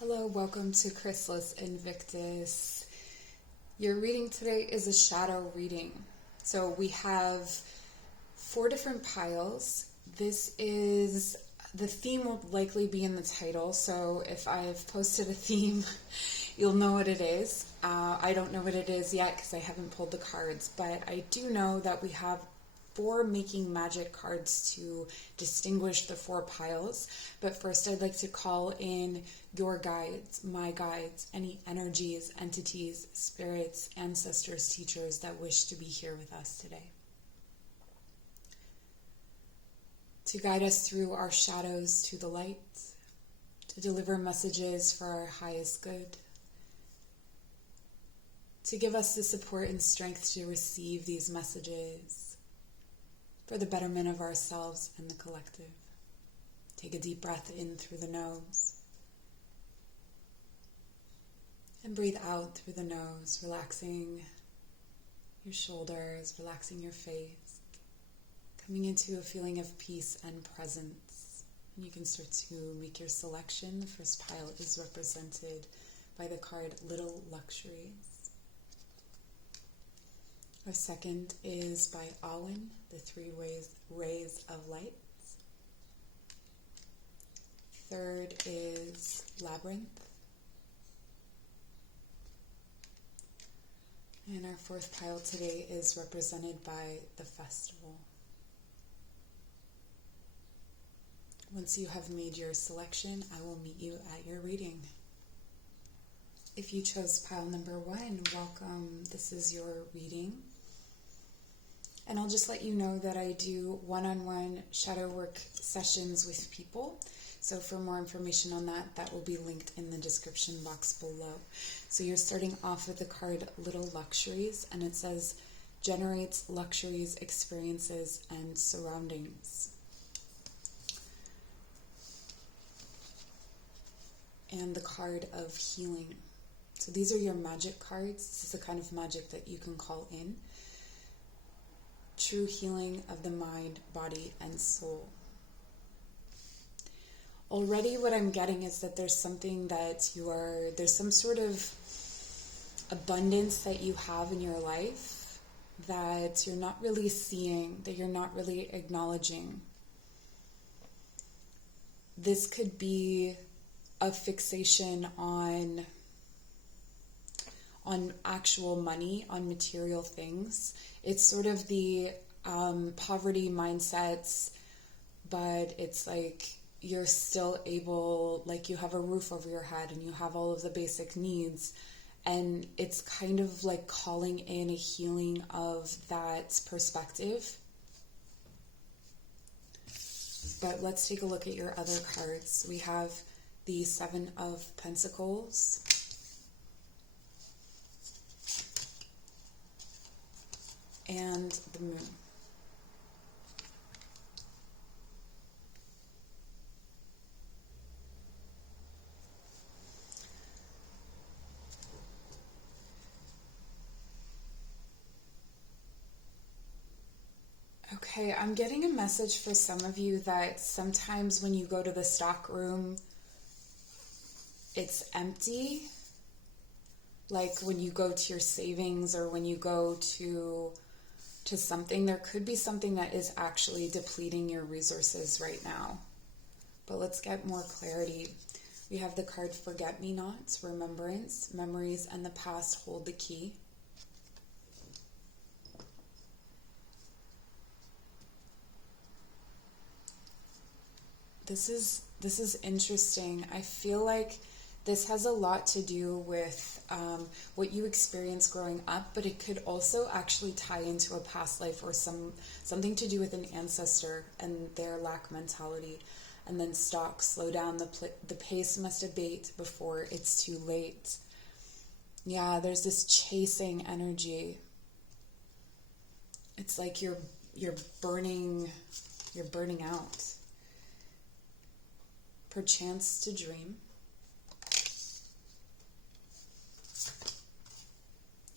Hello, welcome to Chrysalis Invictus. Your reading today is a shadow reading. So we have 4 different piles. The theme will likely be in the title, so if I've posted a theme, you'll know what it is. I don't know what it is yet because I haven't pulled the cards, but I do know that we have 4 making magic cards to distinguish the 4 piles. But first I'd like to call in your guides, my guides, any energies, entities, spirits, ancestors, teachers that wish to be here with us today, to guide us through our shadows to the light, to deliver messages for our highest good, to give us the support and strength to receive these messages for the betterment of ourselves and the collective. Take a deep breath in through the nose and breathe out through the nose, relaxing your shoulders, relaxing your face, coming into a feeling of peace and presence. And you can start to make your selection. The first pile is represented by the card Little Luxuries. Our second is by Awen, the 3 rays of light. Third is Labyrinth. And our 4th pile today is represented by the festival. Once you have made your selection, I will meet you at your reading. If you chose pile number 1, welcome. This is your reading. And I'll just let you know that I do one-on-one shadow work sessions with people. So for more information on that, that will be linked in the description box below. So you're starting off with the card Little Luxuries, and it says, generates luxuries, experiences, and surroundings. And the card of healing. So these are your magic cards. This is the kind of magic that you can call in. True healing of the mind, body, and soul. Already what I'm getting is that there's something that there's some sort of abundance that you have in your life that you're not really seeing, that you're not really acknowledging. This could be a fixation on actual money, on material things. It's sort of the poverty mindsets, but it's like you're still able, like you have a roof over your head and you have all of the basic needs, and it's kind of like calling in a healing of that perspective. But let's take a look at your other cards. We have the 7 of Pentacles, and the Moon. Okay, I'm getting a message for some of you that sometimes when you go to the stock room, it's empty. Like when you go to your savings or when you go to something, there could be something that is actually depleting your resources right now. But let's get more clarity. We have the card Forget-Me-Nots, Remembrance, Memories, and the Past hold the key. This is interesting. I feel like this has a lot to do with what you experienced growing up, but it could also actually tie into a past life or something to do with an ancestor and their lack mentality. And then stop, slow down, the pace must abate before it's too late. Yeah, there's this chasing energy. It's like you're burning out. Perchance to dream.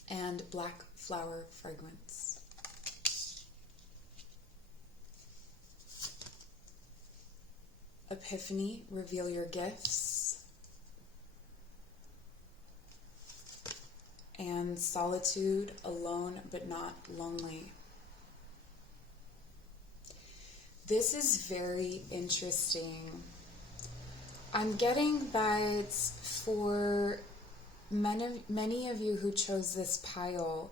And Black Flower Fragrance. Epiphany, reveal your gifts. and solitude, alone but not lonely. This is very interesting. I'm getting that for many of you who chose this pile,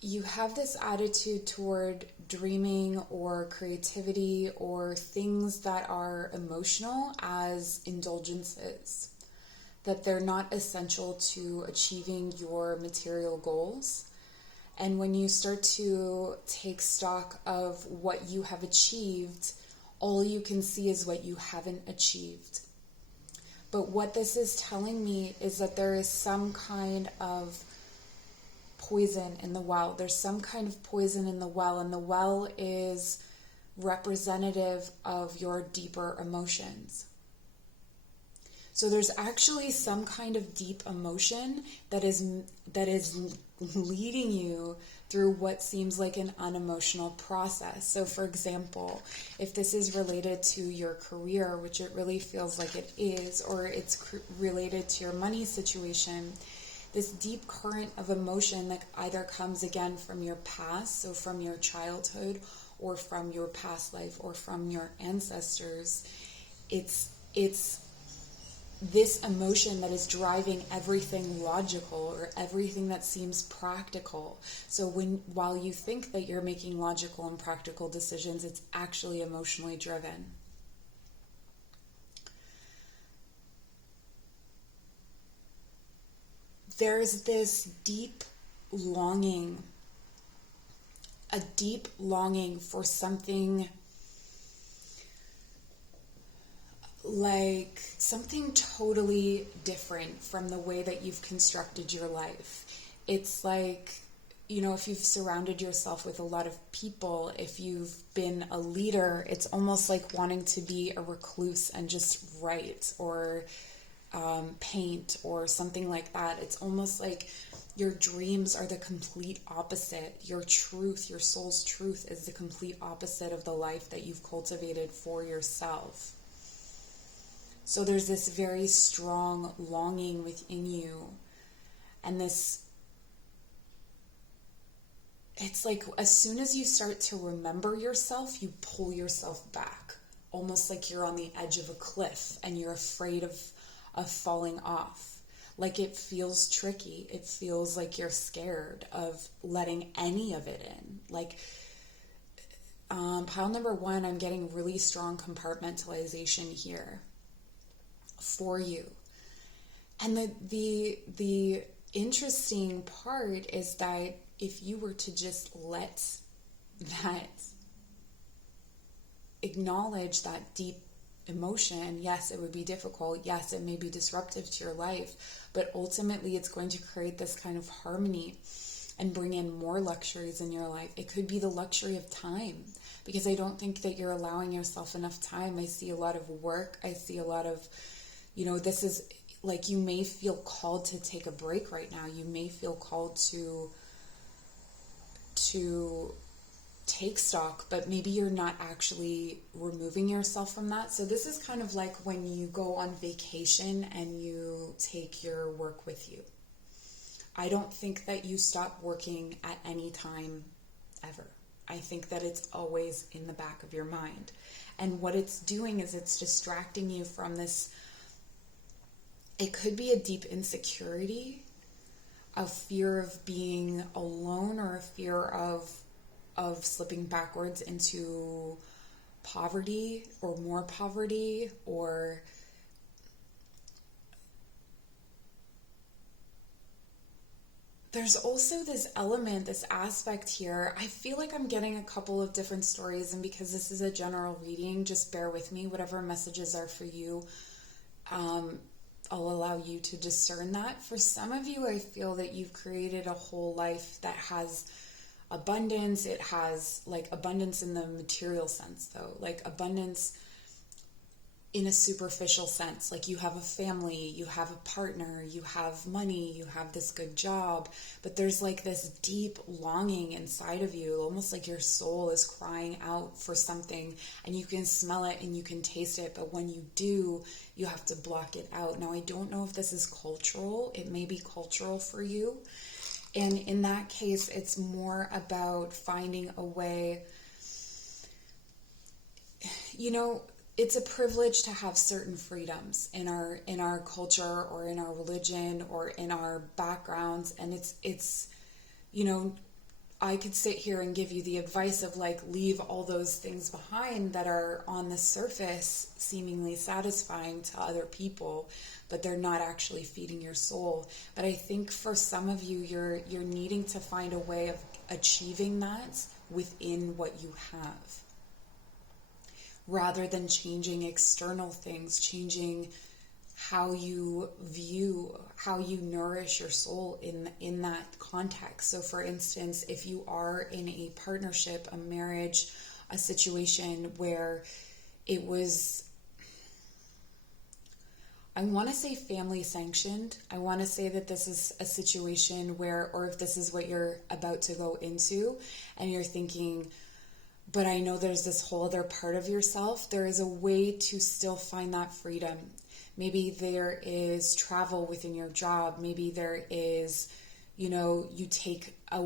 you have this attitude toward dreaming or creativity or things that are emotional as indulgences, that they're not essential to achieving your material goals. And when you start to take stock of what you have achieved, all you can see is what you haven't achieved. But what this is telling me is that there is some kind of poison in the well. There's some kind of poison in the well, and the well is representative of your deeper emotions. So there's actually some kind of deep emotion that is leading you through what seems like an unemotional process. So for example, if this is related to your career, which it really feels like it is, or it's related to your money situation, this deep current of emotion that either comes again from your past, so from your childhood, or from your past life, or from your ancestors, it's this emotion that is driving everything logical or everything that seems practical. So while you think that you're making logical and practical decisions, it's actually emotionally driven. There's this deep longing, a deep longing for something like something totally different from the way that you've constructed your life. It's like, if you've surrounded yourself with a lot of people, if you've been a leader, it's almost like wanting to be a recluse and just write or paint or something like that. It's almost like your dreams are the complete opposite. Your truth, your soul's truth, is the complete opposite of the life that you've cultivated for yourself. So there's this very strong longing within you, and it's like as soon as you start to remember yourself, you pull yourself back, almost like you're on the edge of a cliff and you're afraid of falling off. Like it feels tricky. It feels like you're scared of letting any of it in. Like pile number 1, I'm getting really strong compartmentalization here for you. And the interesting part is that if you were to just let that, acknowledge that deep emotion, yes, it would be difficult. Yes, it may be disruptive to your life, but ultimately it's going to create this kind of harmony and bring in more luxuries in your life. It could be the luxury of time, because I don't think that you're allowing yourself enough time. I see a lot of work. I see a lot of, this is like, you may feel called to take a break right now. You may feel called to take stock, but maybe you're not actually removing yourself from that. So this is kind of like when you go on vacation and you take your work with you. I don't think that you stop working at any time ever. I think that it's always in the back of your mind. And what it's doing is it's distracting you from this. It could be a deep insecurity, a fear of being alone, or a fear of slipping backwards into poverty or more poverty, or there's also this element, this aspect here. I feel like I'm getting a couple of different stories, and because this is a general reading, just bear with me. Whatever messages are for you, I'll allow you to discern that. For some of you, I feel that you've created a whole life that has abundance. It has like abundance in the material sense, though, like abundance in a superficial sense. Like you have a family, you have a partner, you have money, you have this good job, but there's like this deep longing inside of you, almost like your soul is crying out for something, and you can smell it and you can taste it, but when you do, you have to block it out. Now, I don't know if this is cultural. It may be cultural for you. And in that case, it's more about finding a way, you know, it's a privilege to have certain freedoms in our culture or in our religion or in our backgrounds. And it's, you know, I could sit here and give you the advice of like, leave all those things behind that are on the surface seemingly satisfying to other people, but they're not actually feeding your soul. But I think for some of you, you're needing to find a way of achieving that within what you have, rather than changing external things, changing how you view, how you nourish your soul in that context. So for instance, if you are in a partnership, a marriage, a situation where it was, I want to say family sanctioned. I want to say that this is a situation where, or if this is what you're about to go into and you're thinking, but I know there's this whole other part of yourself, there is a way to still find that freedom. Maybe there is travel within your job. Maybe there is, you know, you take a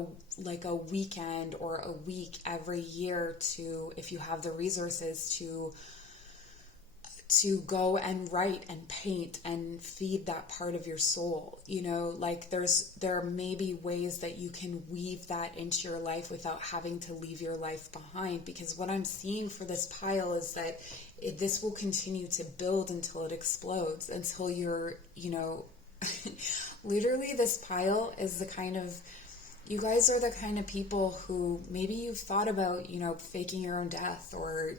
weekend or a week every year to, if you have the resources, to go and write and paint and feed that part of your soul. You know, like there may be ways that you can weave that into your life without having to leave your life behind. Because what I'm seeing for this pile is that this will continue to build until it explodes, until you're, you know, literally this pile is the kind of, you guys are the kind of people who maybe you've thought about, you know, faking your own death or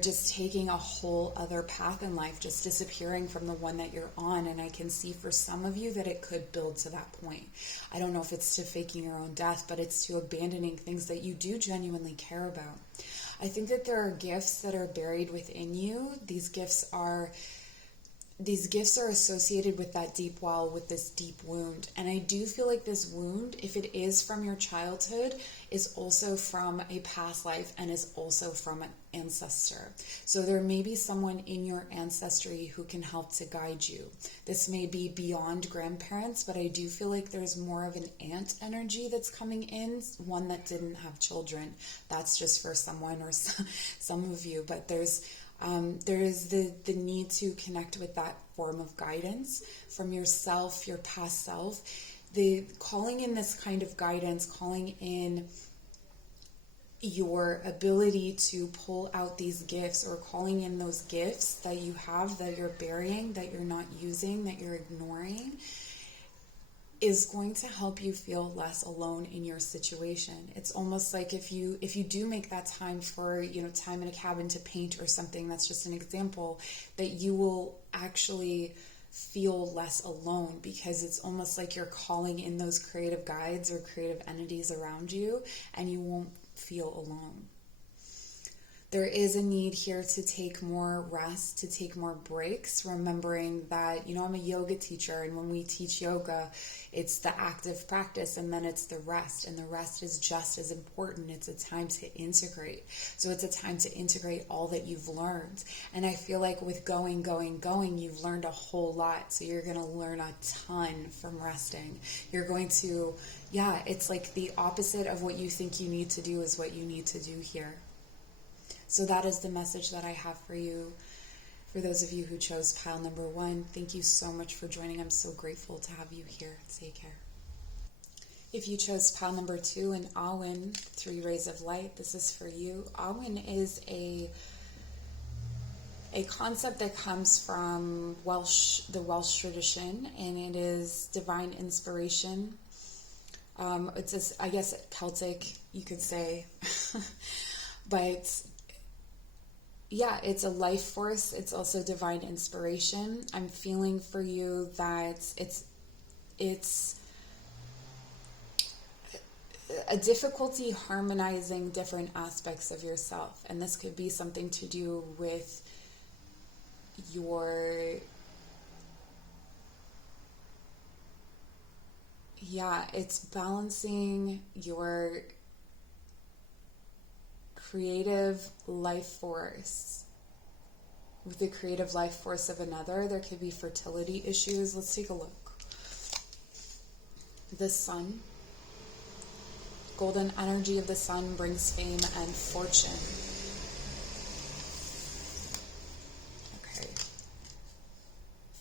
just taking a whole other path in life, just disappearing from the one that you're on. And I can see for some of you that it could build to that point. I don't know if it's to faking your own death, but it's to abandoning things that you do genuinely care about. I think that there are gifts that are buried within you. These gifts are associated with that deep well, with this deep wound. And I do feel like this wound, if it is from your childhood, is also from a past life and is also from an ancestor. So there may be someone in your ancestry who can help to guide you. This may be beyond grandparents, but I do feel like there's more of an aunt energy that's coming in, one that didn't have children. That's just for someone or some of you, but there is the need to connect with that form of guidance from yourself, your past self. The calling in this kind of guidance, calling in your ability to pull out these gifts, or calling in those gifts that you have that you're burying, that you're not using, that you're ignoring, is going to help you feel less alone in your situation. It's almost like if you do make that time for, you know, time in a cabin to paint or something, that's just an example, that you will actually feel less alone, because it's almost like you're calling in those creative guides or creative entities around you, and you won't feel alone. There is a need here to take more rest, to take more breaks, remembering that, you know, I'm a yoga teacher, and when we teach yoga, it's the active practice and then it's the rest, and the rest is just as important. It's a time to integrate. So it's a time to integrate all that you've learned. And I feel like with going, you've learned a whole lot. So you're going to learn a ton from resting. You're going to, it's like the opposite of what you think you need to do is what you need to do here. So that is the message that I have for you. For those of you who chose pile number 1, thank you so much for joining. I'm so grateful to have you here. Take care. If you chose pile number 2 in Awen, 3 rays of light, this is for you. Awen is a concept that comes from the Welsh tradition, and it is divine inspiration. It's I guess Celtic, you could say, but it's a life force. It's also divine inspiration. I'm feeling for you that it's a difficulty harmonizing different aspects of yourself. And this could be something to do with it's balancing your creative life force with the creative life force of another. There could be fertility issues. Let's take a look. The sun. Golden energy of the sun brings fame and fortune. Okay.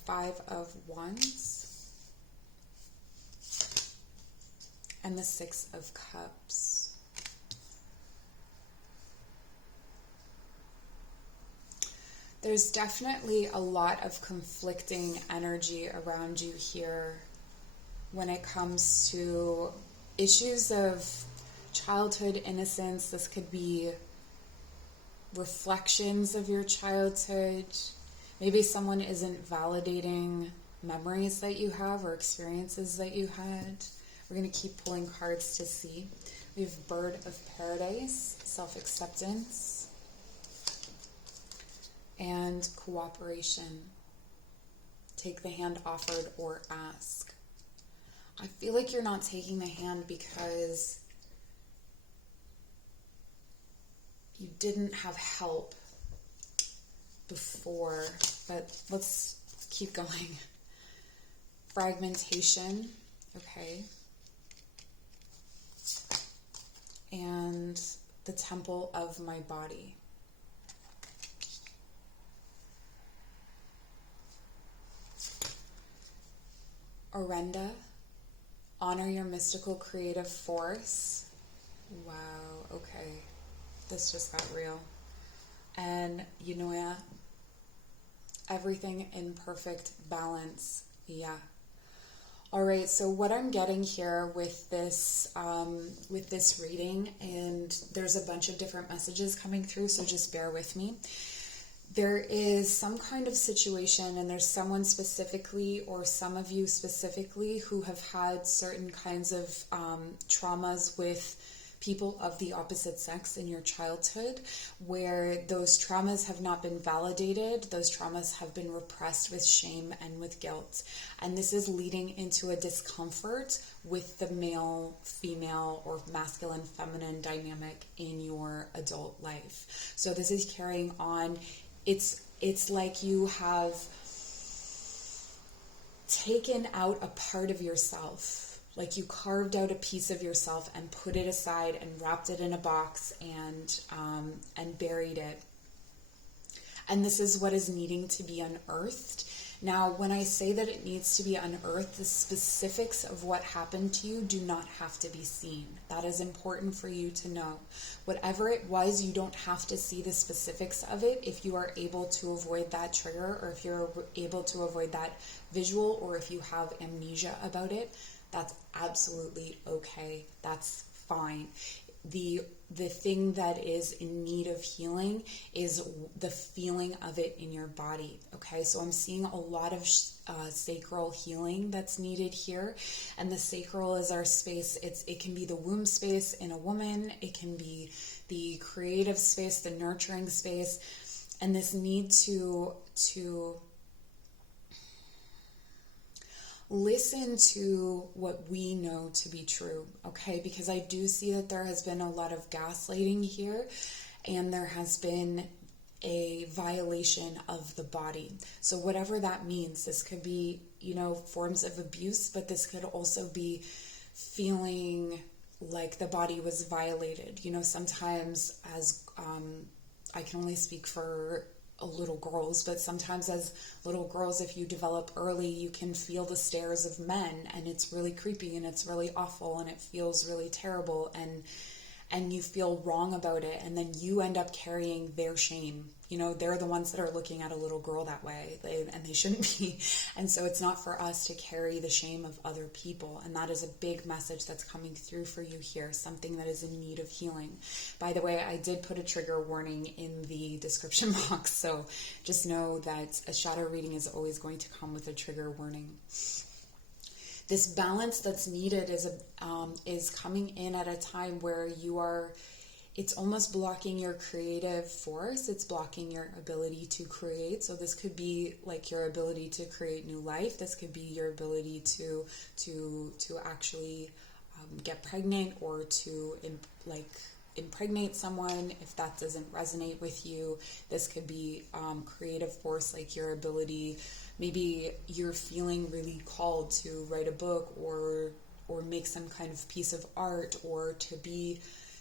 5 of Wands. And the 6 of Cups. There's definitely a lot of conflicting energy around you here when it comes to issues of childhood innocence. This could be reflections of your childhood. Maybe someone isn't validating memories that you have or experiences that you had. We're going to keep pulling cards to see. We have Bird of Paradise, self-acceptance, and cooperation. Take the hand offered or ask. I feel like you're not taking the hand because you didn't have help before, but let's keep going. Fragmentation, okay. And the temple of my body. Orenda, honor your mystical creative force. Wow, okay. This just got real. And Yunoya, everything in perfect balance. Yeah. All right, so what I'm getting here with this reading, and there's a bunch of different messages coming through, so just bear with me. There is some kind of situation, and there's someone specifically, or some of you specifically, who have had certain kinds of traumas with people of the opposite sex in your childhood, where those traumas have not been validated, those traumas have been repressed with shame and with guilt. And this is leading into a discomfort with the male, female, or masculine, feminine dynamic in your adult life. So this is carrying on. It's like you have taken out a part of yourself. Like you carved out a piece of yourself and put it aside and wrapped it in a box and buried it. And this is what is needing to be unearthed. Now, when I say that it needs to be unearthed, the specifics of what happened to you do not have to be seen. That is important for you to know. Whatever it was, you don't have to see the specifics of it if you are able to avoid that trigger, or if you're able to avoid that visual, or if you have amnesia about it. That's absolutely okay. That's fine. The thing that is in need of healing is the feeling of it in your body. Okay, so I'm seeing a lot of sacral healing that's needed here, and the sacral is our space. It can be the womb space in a woman. It can be the creative space, the nurturing space, and this need to listen to what we know to be true, okay? Because I do see that there has been a lot of gaslighting here, and there has been a violation of the body. So whatever that means, this could be, forms of abuse, but this could also be feeling like the body was violated. Sometimes as, I can only speak for little girls, but sometimes as little girls, if you develop early, you can feel the stares of men, and it's really creepy and it's really awful and it feels really terrible, and you feel wrong about it, and then you end up carrying their shame. They're the ones that are looking at a little girl that way, and they shouldn't be. And so it's not for us to carry the shame of other people. And that is a big message that's coming through for you here, something that is in need of healing. By the way, I did put a trigger warning in the description box, so just know that a shadow reading is always going to come with a trigger warning. This balance that's needed is coming in at a time where you are it's almost blocking your creative force. It's blocking your ability to create. So this could be like your ability to create new life. This could be your ability to actually get pregnant, or to impregnate someone if that doesn't resonate with you. This could be creative force, like your ability, maybe you're feeling really called to write a book, or make some kind of piece of art, or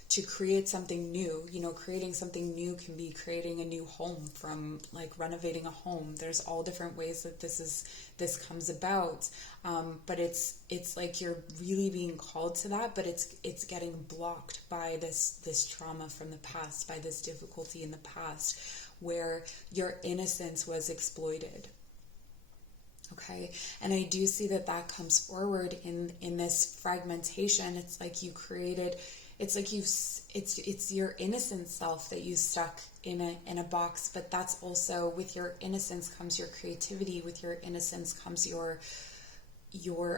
to create something new. Creating something new can be creating a new home, from like renovating a home. There's all different ways that this comes about. But it's like you're really being called to that, but it's getting blocked by this trauma from the past, by this difficulty in the past, where your innocence was exploited. Okay, and I do see that comes forward in this fragmentation. It's like you created, it's your innocent self that you stuck in a box. But that's also, with your innocence comes your creativity. With your innocence comes your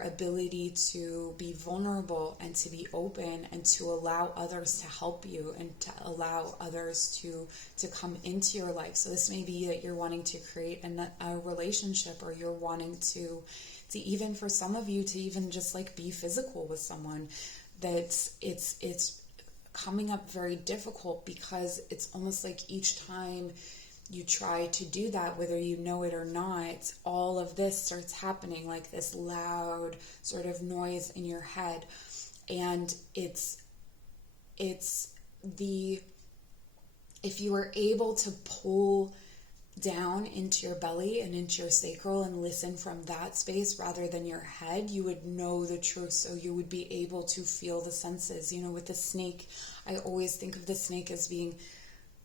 ability to be vulnerable and to be open, and to allow others to help you, and to allow others to come into your life. So this may be that you're wanting to create a relationship, or you're wanting to even, for some of you, to even just like be physical with someone. That it's coming up very difficult, because it's almost like each time you try to do that, whether you know it or not, all of this starts happening, like this loud sort of noise in your head. And if you were able to pull down into your belly and into your sacral and listen from that space rather than your head, you would know the truth. So you would be able to feel the senses. With the snake, I always think of the snake as being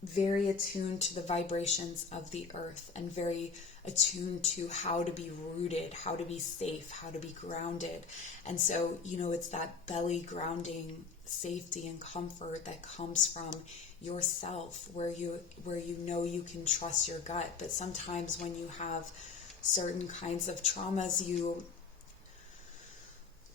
very attuned to the vibrations of the earth, and very attuned to how to be rooted, how to be safe, how to be grounded. And so, it's that belly grounding, safety and comfort that comes from yourself, where you know you can trust your gut. But sometimes when you have certain kinds of traumas,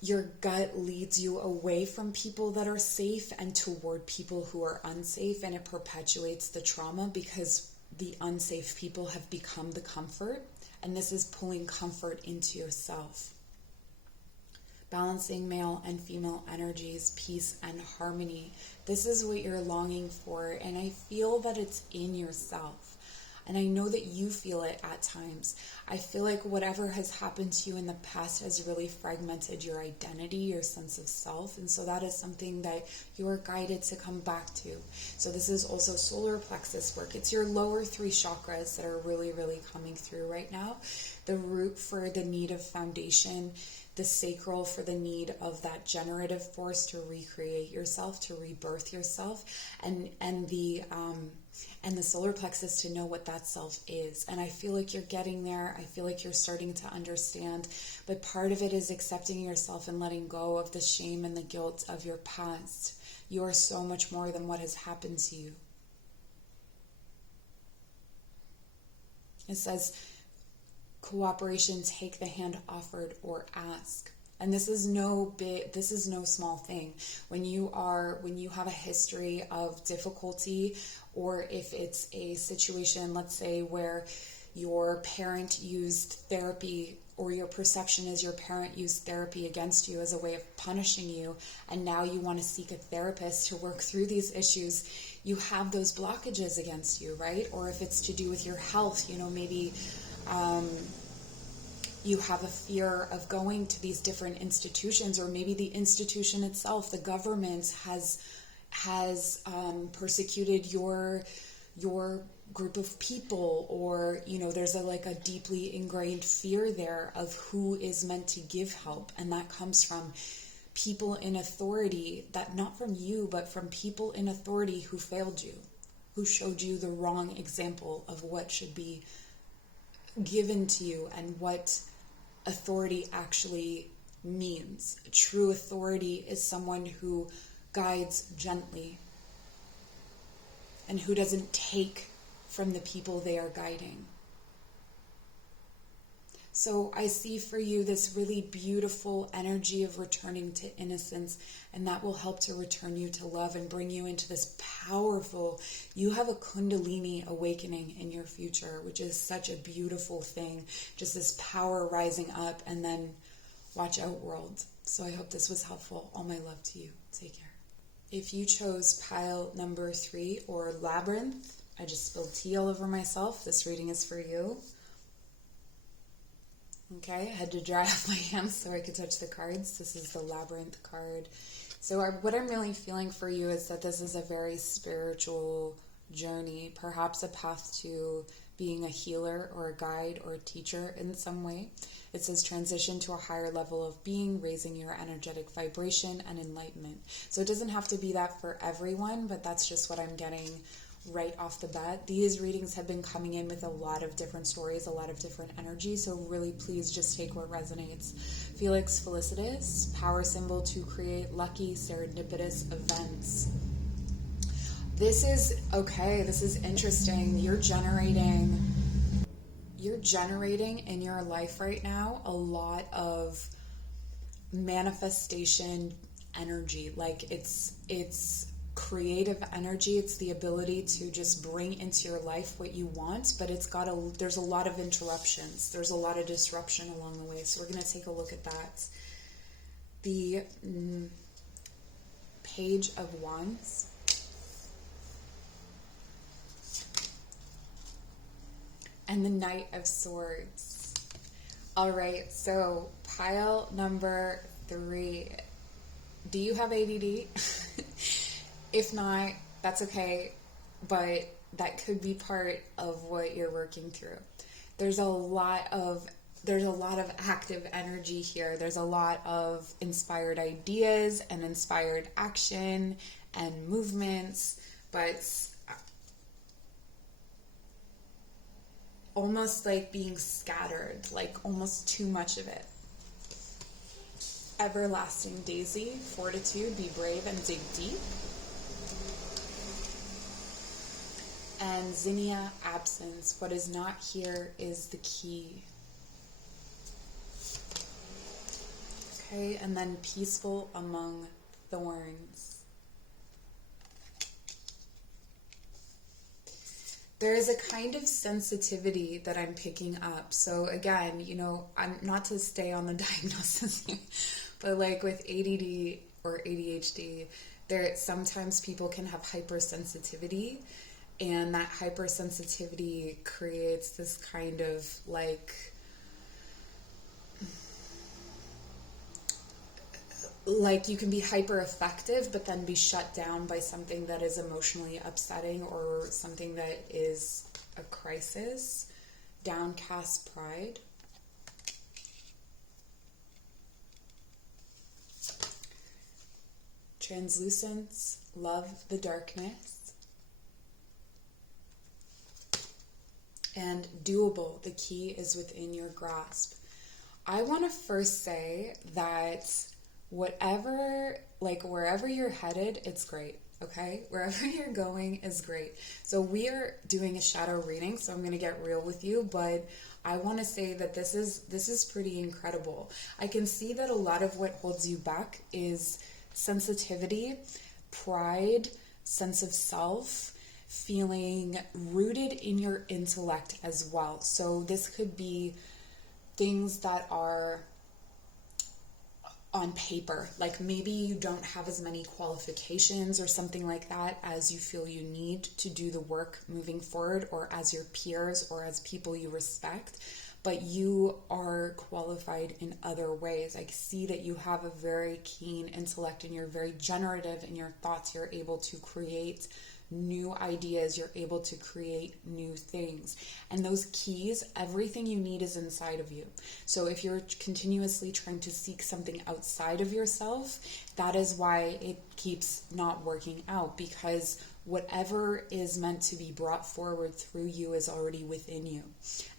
your gut leads you away from people that are safe and toward people who are unsafe, and it perpetuates the trauma, because the unsafe people have become the comfort, and this is pulling comfort into yourself. Balancing male and female energies, peace and harmony. This is what you're longing for, and I feel that it's in yourself. And I know that you feel it at times. I feel like whatever has happened to you in the past has really fragmented your identity, your sense of self. And so that is something that you're guided to come back to. So this is also solar plexus work. It's your lower 3 chakras that are really, really coming through right now. The root for the need of foundation, the sacral for the need of that generative force to recreate yourself, to rebirth yourself, and the solar plexus to know what that self is. And I feel like you're getting there. I feel like you're starting to understand. But part of it is accepting yourself and letting go of the shame and the guilt of your past. You are so much more than what has happened to you. It says, cooperation, take the hand offered or ask. And this is no small thing. When you have a history of difficulty, or if it's a situation, let's say, where your parent used therapy, or your perception is your parent used therapy against you as a way of punishing you, and now you want to seek a therapist to work through these issues, you have those blockages against you, right? Or if it's to do with your health, maybe you have a fear of going to these different institutions, or maybe the institution itself, the government has persecuted your group of people, or there's a deeply ingrained fear there of who is meant to give help, and that comes from people in authority, that not from you, but from people in authority who failed you, who showed you the wrong example of what should be given to you and what authority actually means. True authority is someone who guides gently and who doesn't take from the people they are guiding. So I see for you this really beautiful energy of returning to innocence, and that will help to return you to love and bring you into this powerful, you have a Kundalini awakening in your future, which is such a beautiful thing. Just this power rising up, and then watch out, world. So I hope this was helpful. All my love to you. Take care. If you chose pile number 3 or Labyrinth, I just spilled tea all over myself. This reading is for you. Okay, I had to dry off my hands so I could touch the cards. This is the Labyrinth card. So what I'm really feeling for you is that this is a very spiritual journey, perhaps a path to being a healer or a guide or a teacher in some way. It says transition to a higher level of being, raising your energetic vibration and enlightenment. So it doesn't have to be that for everyone, but that's just what I'm getting right off the bat. These readings have been coming in with a lot of different stories, a lot of different energies, so really please just take what resonates. Felix Felicitas, power symbol to create lucky serendipitous events. This is interesting. You're generating in your life right now a lot of manifestation energy. Like it's creative energy. It's the ability to just bring into your life what you want, but there's a lot of interruptions. There's a lot of disruption along the way. So we're going to take a look at that. The Page of Wands. And the Knight of Swords. All right, so pile number 3. Do you have ADD? If not, that's okay, but that could be part of what you're working through. There's a lot of active energy here. There's a lot of inspired ideas and inspired action and movements, but almost like being scattered, like almost too much of it. Everlasting Daisy, fortitude, be brave and dig deep. And Zinnia, absence, what is not here is the key. Okay, and then peaceful among thorns. There is a kind of sensitivity that I'm picking up. So again, I'm not to stay on the diagnosis here, but like with ADD or ADHD, sometimes people can have hypersensitivity. And that hypersensitivity creates this kind of like you can be hyper effective, but then be shut down by something that is emotionally upsetting or something that is a crisis. Downcast pride. Translucence, love the darkness. And doable, the key is within your grasp. I want to first say that wherever you're headed, it's great, okay? Wherever you're going is great. So we are doing a shadow reading, so I'm going to get real with you, but I want to say that this is pretty incredible. I can see that a lot of what holds you back is sensitivity, pride, sense of self, feeling rooted in your intellect as well. So this could be things that are on paper, like maybe you don't have as many qualifications or something like that as you feel you need to do the work moving forward, or as your peers or as people you respect, but you are qualified in other ways. I see that you have a very keen intellect and you're very generative in your thoughts. You're able to create new ideas, you're able to create new things. And those keys, everything you need is inside of you. So if you're continuously trying to seek something outside of yourself, that is why it keeps not working out, because whatever is meant to be brought forward through you is already within you.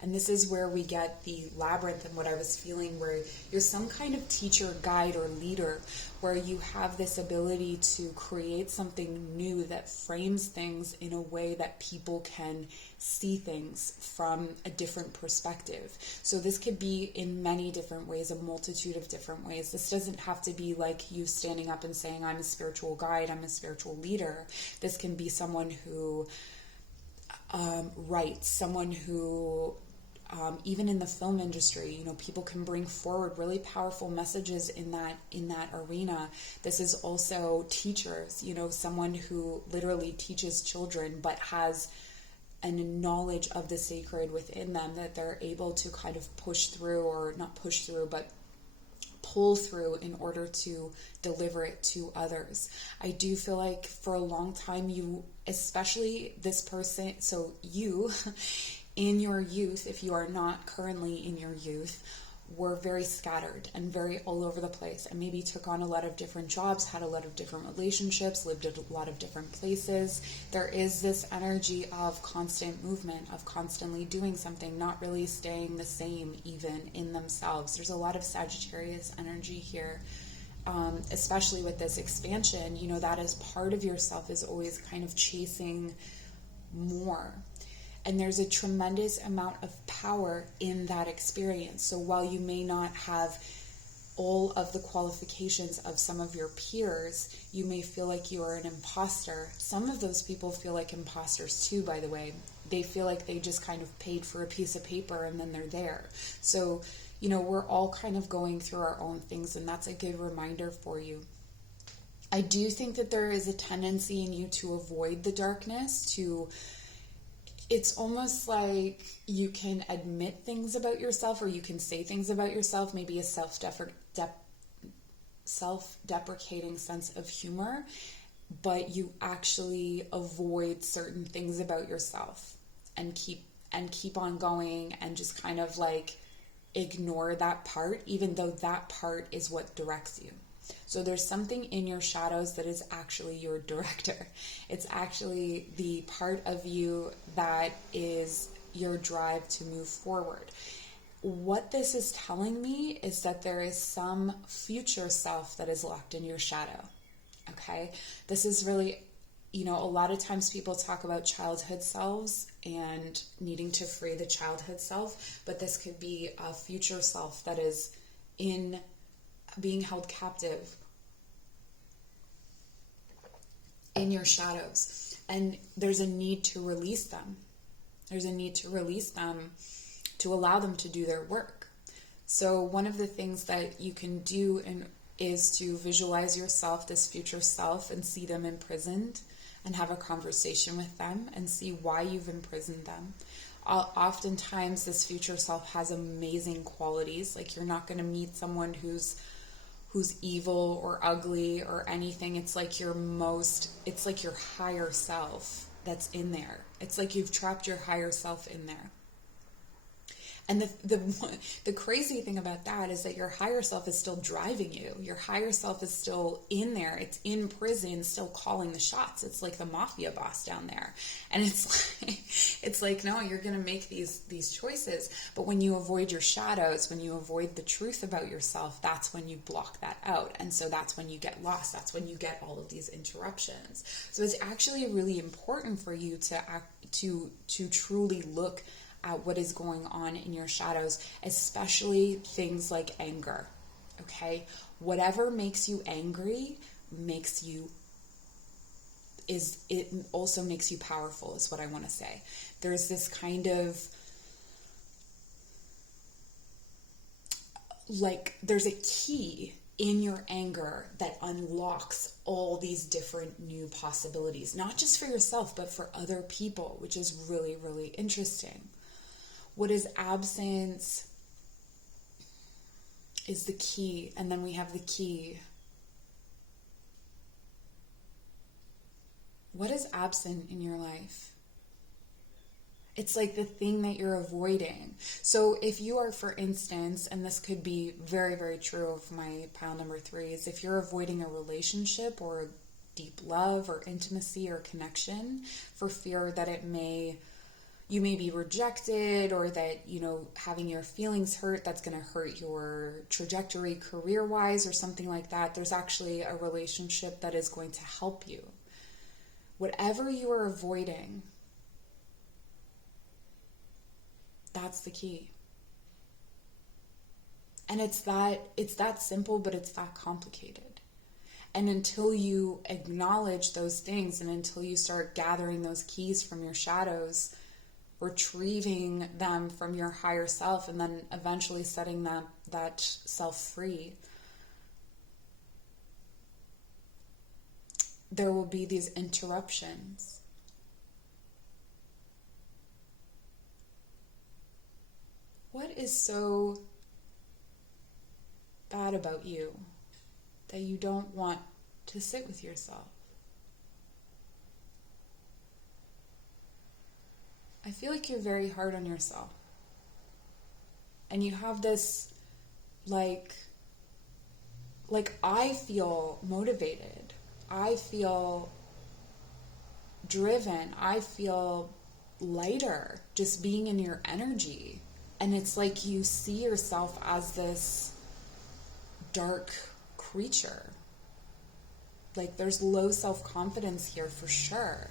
And this is where we get the labyrinth and what I was feeling, where you're some kind of teacher, guide, or leader, where you have this ability to create something new that frames things in a way that people can see things from a different perspective. So this could be in many different ways, a multitude of different ways. This doesn't have to be like you standing up and saying, I'm a spiritual guide, I'm a spiritual leader. This can be someone who writes, someone who even in the film industry, you know, people can bring forward really powerful messages in that arena. This is also teachers, you know, someone who literally teaches children but has a knowledge of the sacred within them that they're able to kind of push through, or not push through, but pull through in order to deliver it to others. I do feel like for a long time, you, especially this person, so you in your youth, if you are not currently in your youth, were very scattered and very all over the place, and maybe took on a lot of different jobs, had a lot of different relationships, lived at a lot of different places. There is this energy of constant movement, of constantly doing something, not really staying the same even in themselves. There's a lot of Sagittarius energy here, especially with this expansion. You know, that is part of yourself is always kind of chasing more. And there's a tremendous amount of power in that experience. So while you may not have all of the qualifications of some of your peers, you may feel like you are an imposter. Some of those people feel like imposters too, by the way. They feel like they just kind of paid for a piece of paper and then they're there. So, you know, we're all kind of going through our own things, and that's a good reminder for you. I do think that there is a tendency in you to avoid the darkness, it's almost like you can admit things about yourself, or you can say things about yourself, maybe a self-deprecating sense of humor, but you actually avoid certain things about yourself and keep on going and just kind of like ignore that part, even though that part is what directs you. So there's something in your shadows that is actually your director. It's actually the part of you that is your drive to move forward. What this is telling me is that there is some future self that is locked in your shadow. Okay? This is really, you know, a lot of times people talk about childhood selves and needing to free the childhood self, but this could be a future self that is being held captive in your shadows, and there's a need to release them. There's a need to release them to allow them to do their work. So one of the things that you can do is to visualize yourself, this future self, and see them imprisoned and have a conversation with them and see why you've imprisoned them. Oftentimes this future self has amazing qualities. Like, you're not going to meet someone who's evil or ugly or anything. It's like your higher self that's in there. It's like you've trapped your higher self in there. And the crazy thing about that is that your higher self is still driving you. Your higher self is still in there. It's in prison, still calling the shots. It's like the mafia boss down there. And it's like, no, you're going to make these choices. But when you avoid your shadows, when you avoid the truth about yourself, that's when you block that out. And so that's when you get lost. That's when you get all of these interruptions. So it's actually really important for you to truly look at what is going on in your shadows, especially things like anger. Okay? Whatever makes you angry it also makes you powerful, is what I want to say. There's this kind of like, there's a key in your anger that unlocks all these different new possibilities, not just for yourself, but for other people, which is really, really interesting. What is absent is the key, and then we have the key. What is absent in your life? It's like the thing that you're avoiding. So if you are, for instance, and this could be very, very true of my pile number 3, is if you're avoiding a relationship or deep love or intimacy or connection for fear that you may be rejected, or that, you know, having your feelings hurt, that's going to hurt your trajectory career-wise or something like that, there's actually a relationship that is going to help you. Whatever you are avoiding, That's the key. And it's that simple, but it's that complicated. And until you acknowledge those things, and until you start gathering those keys from your shadows, retrieving them from your higher self, and then eventually setting that self free, there will be these interruptions. What is so bad about you that you don't want to sit with yourself? I feel like you're very hard on yourself. And you have this, like I feel motivated. I feel driven. I feel lighter just being in your energy. And it's like you see yourself as this dark creature. Like there's low self-confidence here for sure.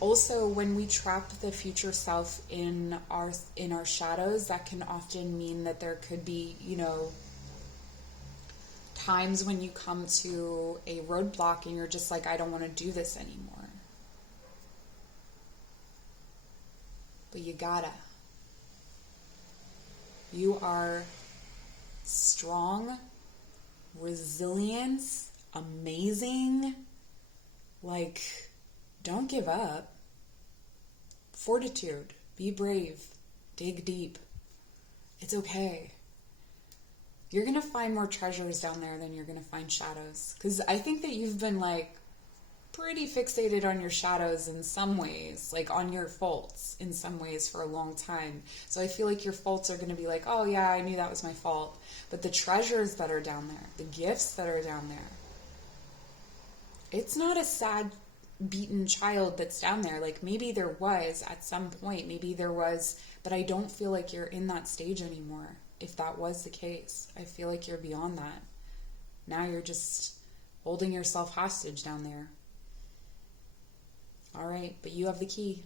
Also, when we trap the future self in our shadows, that can often mean that there could be, times when you come to a roadblock and you're just like, I don't want to do this anymore. But you gotta. You are strong, resilient, amazing. Like, don't give up. Fortitude. Be brave. Dig deep. It's okay. You're going to find more treasures down there than you're going to find shadows. Because I think that you've been pretty fixated on your shadows in some ways, on your faults in some ways for a long time. So I feel like your faults are going to be like, oh yeah, I knew that was my fault. But the treasures that are down there, the gifts that are down there, it's not a sad, beaten child that's down there. Maybe there was at some point, but I don't feel like you're in that stage anymore. If that was the case, I feel like you're beyond that. Now you're just holding yourself hostage down there. All right, but you have the key.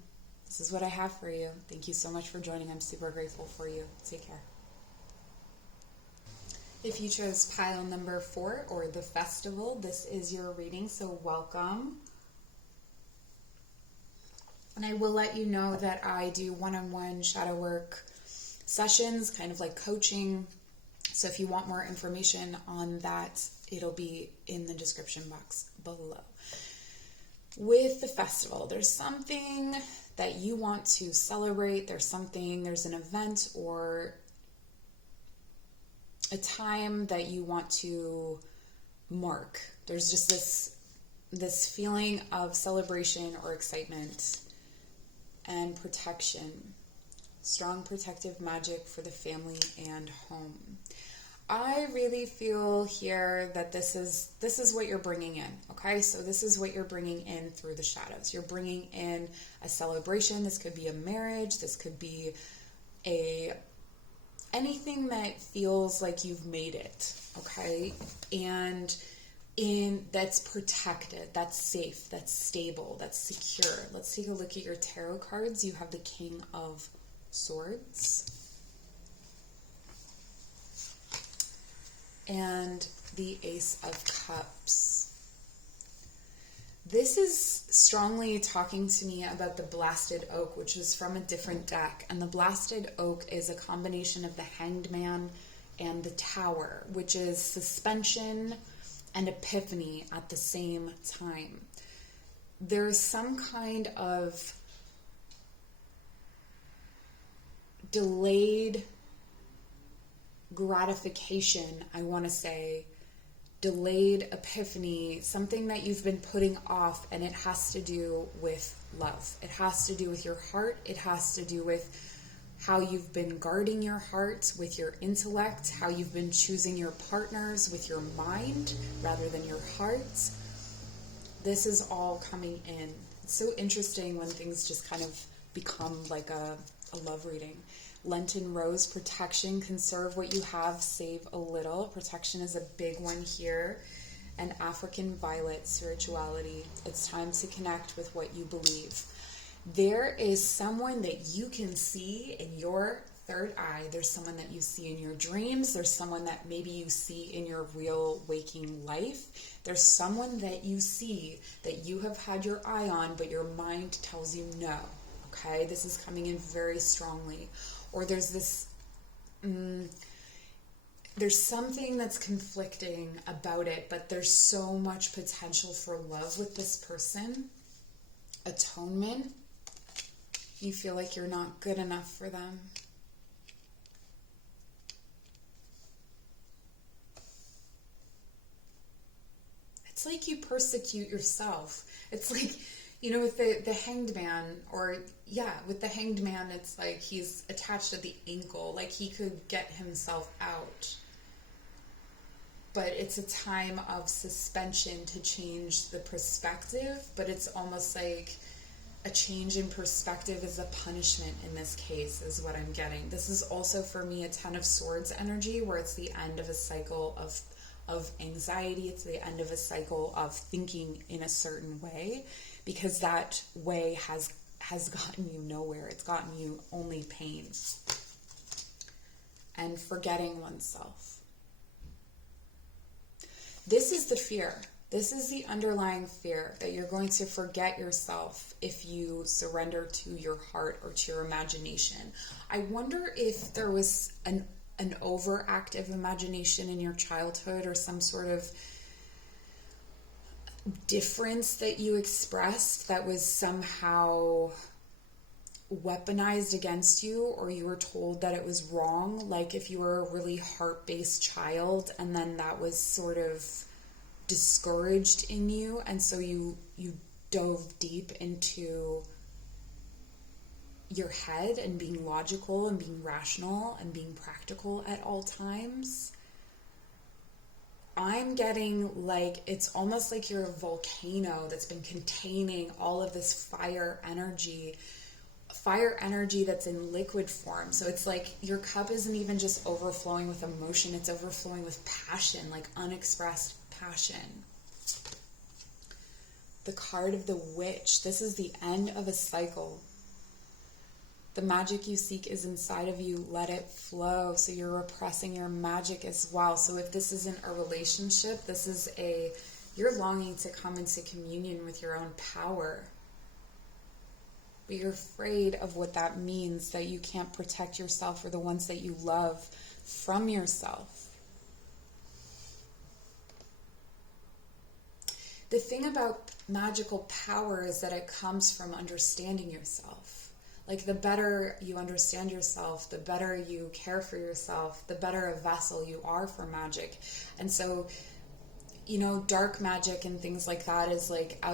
This is what I have for you. Thank you so much for joining. I'm super grateful for you. Take care. If you chose pile number 4 or the festival, this is your reading, so welcome. And I will let you know that I do one-on-one shadow work sessions, kind of like coaching. So if you want more information on that, it'll be in the description box below. With the festival, there's something that you want to celebrate. There's an event or a time that you want to mark. There's just this feeling of celebration or excitement and protection. Strong protective magic for the family and home. I really feel here that this is what you're bringing in, okay? So this is what you're bringing in through the shadows. You're bringing in a celebration. This could be a marriage. This could be anything that feels like you've made it, okay? And that's protected, that's safe, that's stable, that's secure. Let's take a look at your tarot cards. You have the King of Swords and the Ace of Cups. This is strongly talking to me about the Blasted Oak, which is from a different deck. And the Blasted Oak is a combination of the Hanged Man and the Tower, which is suspension and epiphany at the same time. There's some kind of delayed gratification, I want to say, delayed epiphany, something that you've been putting off, and it has to do with love. It has to do with your heart. It has to do with how you've been guarding your heart with your intellect, how you've been choosing your partners with your mind rather than your heart. This is all coming in. It's so interesting when things just kind of become like a love reading. Lenten Rose, protection, conserve what you have, save a little. Protection is a big one here. And African Violet, spirituality. It's time to connect with what you believe. There is someone that you can see in your third eye. There's someone that you see in your dreams. There's someone that maybe you see in your real waking life. There's someone that you see that you have had your eye on, but your mind tells you no. Okay, this is coming in very strongly. Or there's this, there's something that's conflicting about it, but there's so much potential for love with this person. Atonement. You feel like you're not good enough for them. It's like you persecute yourself. It's like, with the hanged man, with the hanged man, it's like he's attached at the ankle, like he could get himself out. But it's a time of suspension to change the perspective, but it's almost like a change in perspective is a punishment in this case, is what I'm getting. This is also for me a Ten of Swords energy, where it's the end of a cycle of anxiety. It's the end of a cycle of thinking in a certain way, because that way has gotten you nowhere. It's gotten you only pain and forgetting oneself. This is the fear. This is the underlying fear, that you're going to forget yourself if you surrender to your heart or to your imagination. I wonder if there was an overactive imagination in your childhood, or some sort of difference that you expressed that was somehow weaponized against you, or you were told that it was wrong. Like if you were a really heart-based child and then that was sort of discouraged in you, and so you dove deep into your head and being logical and being rational and being practical at all times. I'm getting like it's almost like you're a volcano that's been containing all of this fire energy that's in liquid form. So it's like your cup isn't even just overflowing with emotion, it's overflowing with passion, like unexpressed passion. The card of the witch. This is the end of a cycle. The magic you seek is inside of you. Let it flow. So you're repressing your magic as well. So if this isn't a relationship, you're longing to come into communion with your own power. But you're afraid of what that means, that you can't protect yourself or the ones that you love from yourself. The thing about magical power is that it comes from understanding yourself. Like the better you understand yourself, the better you care for yourself, the better a vessel you are for magic. And so, dark magic and things like that is like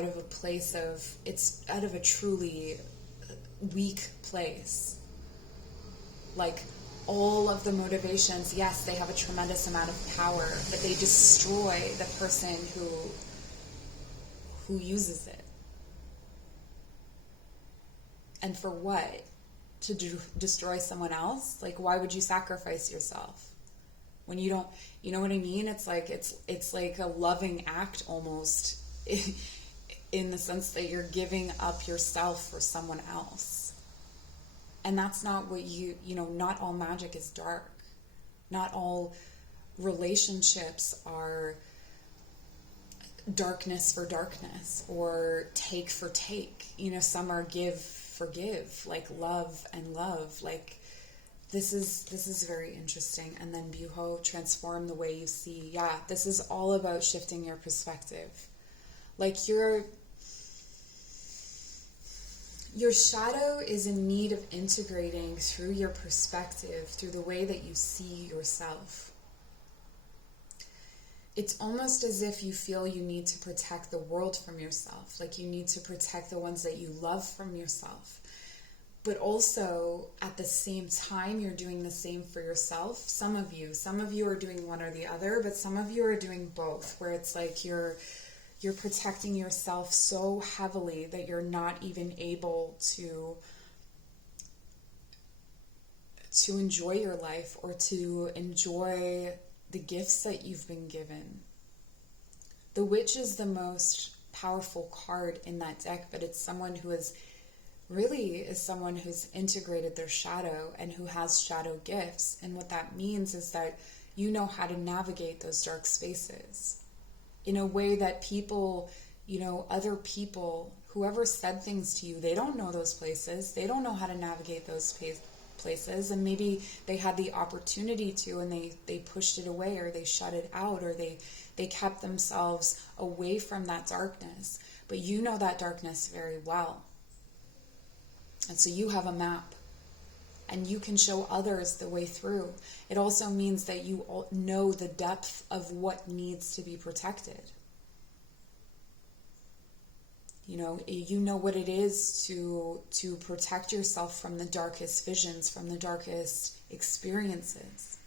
it's out of a truly weak place. Like all of the motivations, yes, they have a tremendous amount of power, but they destroy the person who uses it. And for what? To destroy someone else? Like, why would you sacrifice yourself when you don't? You know what I mean? It's like a loving act almost, in the sense that you're giving up yourself for someone else. And that's not what not all magic is dark. Not all relationships are darkness for darkness or take for take. Some are give, forgive, like love and love. Like this is very interesting. And then Buho, transform the way you see. Yeah, this is all about shifting your perspective. Like your shadow is in need of integrating through your perspective, through the way that you see yourself. It's almost as if you feel you need to protect the world from yourself. Like you need to protect the ones that you love from yourself. But also, at the same time, you're doing the same for yourself. Some of you are doing one or the other, but some of you are doing both, where it's like you're protecting yourself so heavily that you're not even able to enjoy your life or to enjoy the gifts that you've been given. The witch is the most powerful card in that deck, but it's someone who has really is someone who's integrated their shadow and who has shadow gifts. And what that means is that you know how to navigate those dark spaces in a way that people, other people, whoever said things to you, they don't know those places. They don't know how to navigate those places. And maybe they had the opportunity to, and they pushed it away, or they shut it out, or they kept themselves away from that darkness. But you know that darkness very well. And so you have a map, and you can show others the way through. It also means that you know the depth of what needs to be protected. You know what it is to protect yourself from the darkest visions, from the darkest experiences.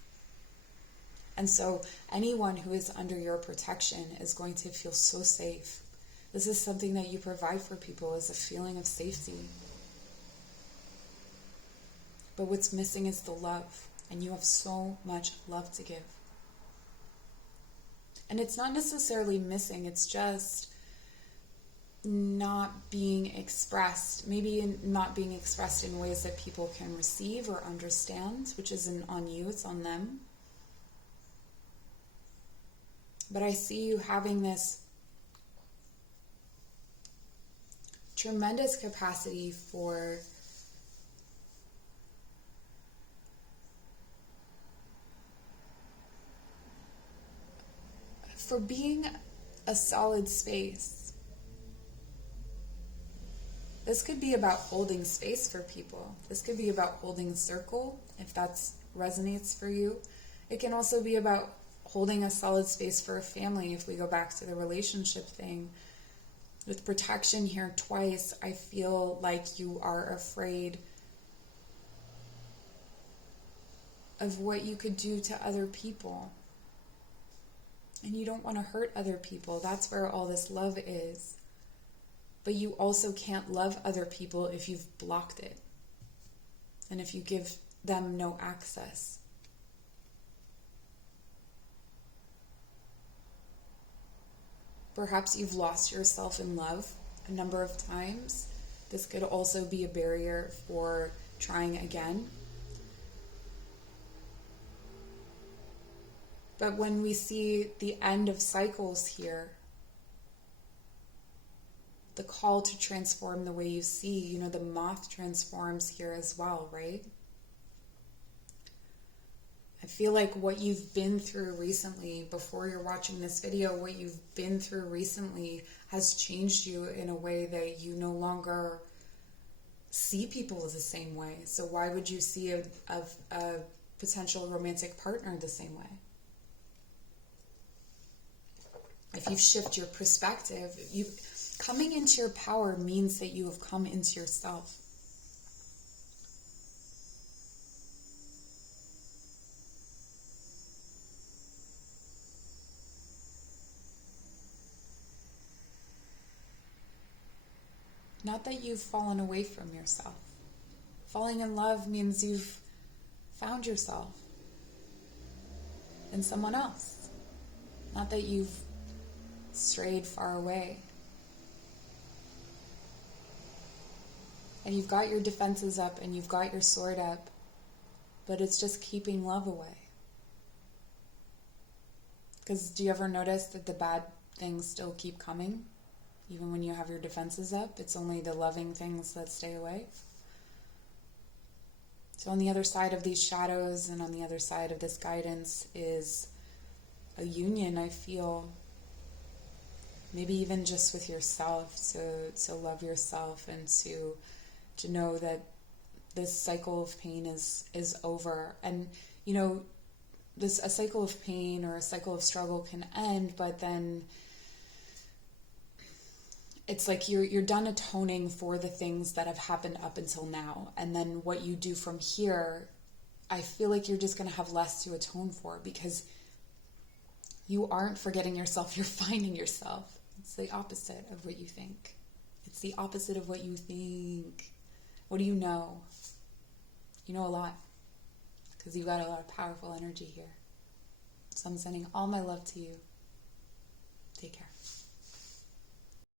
And so anyone who is under your protection is going to feel so safe. This is something that you provide for people, is a feeling of safety. But what's missing is the love, and you have so much love to give. And it's not necessarily missing, it's just not being expressed, maybe not being expressed in ways that people can receive or understand, which isn't on you, it's on them. But I see you having this tremendous capacity for being a solid space. This could be about holding space for people. This could be about holding circle, if that resonates for you. It can also be about holding a solid space for a family, if we go back to the relationship thing. With protection here twice, I feel like you are afraid of what you could do to other people. And you don't want to hurt other people. That's where all this love is. But you also can't love other people if you've blocked it. And if you give them no access. Perhaps you've lost yourself in love a number of times. This could also be a barrier for trying again. But when we see the end of cycles here, the call to transform the way you see, the moth transforms here as well, right? I feel like what you've been through recently, before you're watching this video, what you've been through recently has changed you in a way that you no longer see people the same way. So why would you see a potential romantic partner the same way? If you've shifted your perspective, coming into your power means that you have come into yourself. Not that you've fallen away from yourself. Falling in love means you've found yourself in someone else. Not that you've strayed far away. And you've got your defenses up and you've got your sword up, but it's just keeping love away. Because do you ever notice that the bad things still keep coming? Even when you have your defenses up, it's only the loving things that stay away. So on the other side of these shadows and on the other side of this guidance is a union, I feel. Maybe even just with yourself, to love yourself and to know that this cycle of pain is over. And, a cycle of pain or a cycle of struggle can end, but then it's like you're done atoning for the things that have happened up until now. And then what you do from here, I feel like you're just going to have less to atone for, because you aren't forgetting yourself, you're finding yourself. It's the opposite of what you think. It's the opposite of what you think. What do you know? You know a lot, because you've got a lot of powerful energy here. So I'm sending all my love to you. Take care.